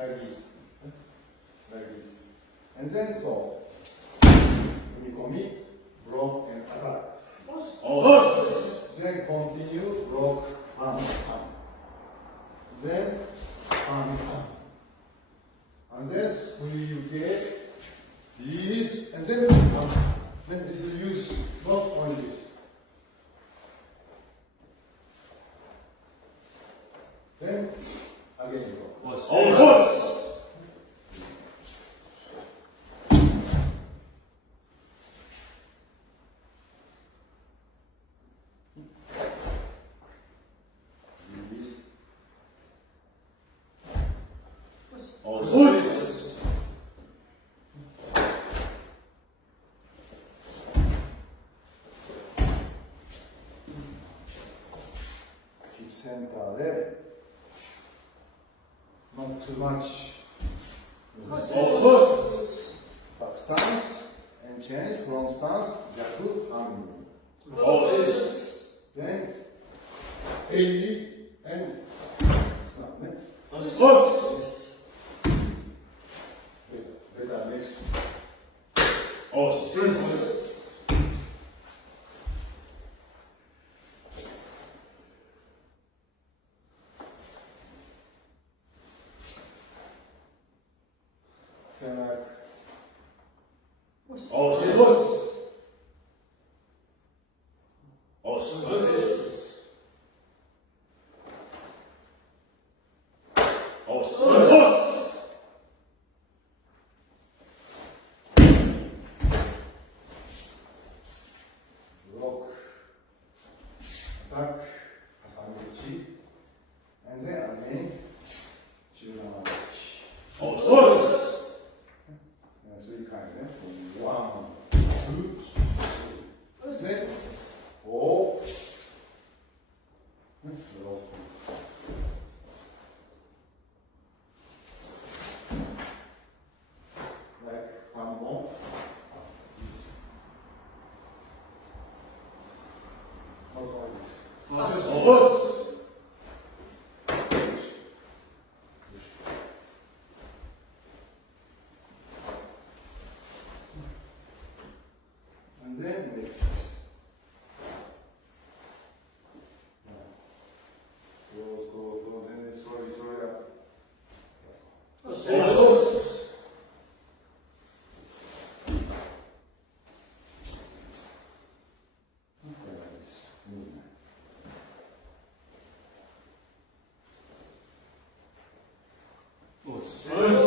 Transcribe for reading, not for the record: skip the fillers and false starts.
like this, like this. And then so, Umikomi, block and attack. Then continue, block, palm. Then palm. And this you get this, and then this is use block on this. Then again block. Keep center there. Not too much. Back stance and change from stance, jaku, hand. Then 80 and snap. Better next. Center. Block. Attack. Hasamuchi. And then again. Chunamachi. And 3 kind, eh? 1, 2, 3. Then 4. Block. Like 3 more. Not always. And then make this. Go, then sorry up. Okay, like this. Movement. Oh,